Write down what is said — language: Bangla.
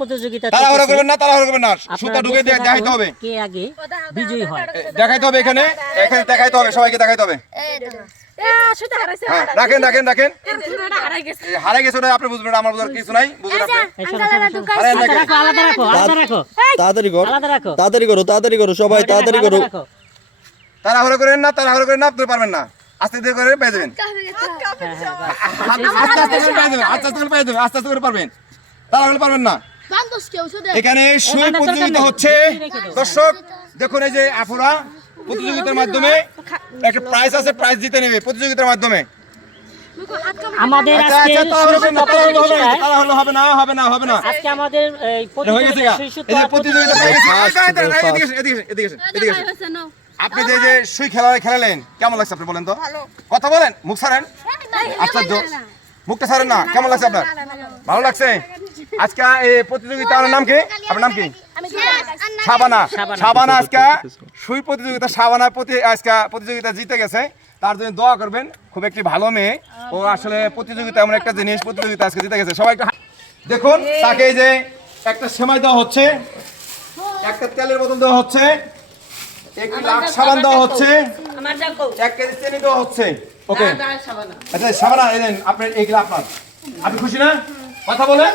প্রতিযোগিতা তাড়াহুড়ো করবেন না সুতা ঢুকে দেখাইতে হবে কে আগে বিজয়ী হয় দেখাইতে হবে এখানে দেখাইতে হবে সবাইকে দেখাইতে হবে রাখেন হারাই গেছে ওটা আপনি বুঝবেন আমার বুঝার কিছু নাই বুঝবেন আপনি তাড়াতাড়ি করো সবাই তাড়াতাড়ি করো তাড়াহুড়ো করেন না আপনি পারবেন না আস্তে ধীরে করে পেয়ে যাবেন আস্তে করে পারবেন তাড়াহুড়ো পারবেন না এখানে সুই প্রতিযোগিতা হচ্ছে দর্শক দেখুন এই যে আপুরা প্রতিযোগিতার মাধ্যমে একটা প্রাইজ আছে প্রাইজ জিতে নেবে প্রতিযোগিতার মাধ্যমে আমাদের আজকে হবে না আজকে আমাদের এই প্রতিযোগিতা আপনি যে সুই খেলালেন কেমন লাগছে আপনি বলেন তো কথা বলেন মুখ ছাড়েন আশ্চর্য মুখটা ছাড়েন না কেমন লাগছে আপনার ভালো লাগছে আজকে এই প্রতিযোগিতা আপনার নাম কি শাবানা আজকে সুই প্রতিযোগিতা আজকে প্রতিযোগিতা জিতে গেছে তার জন্য দোয়া করবেন খুব একটি ভালো মেয়ে ও আসলে প্রতিযোগিতা এমন একটা জিনিস প্রতিযোগিতা আজকে জিতে গেছে সবাই দেখুন তাকে এই যে একটা সেমাই দেওয়া হচ্ছে একটা তেলের বোতল দেওয়া হচ্ছে একটি লাক্স সাবান দেওয়া হচ্ছে 1 কেজি চিনি দেওয়া হচ্ছে ওকে আচ্ছা শাবানা এই দেন আপনার এইগুলা আপনি খুশি না কথা বলেন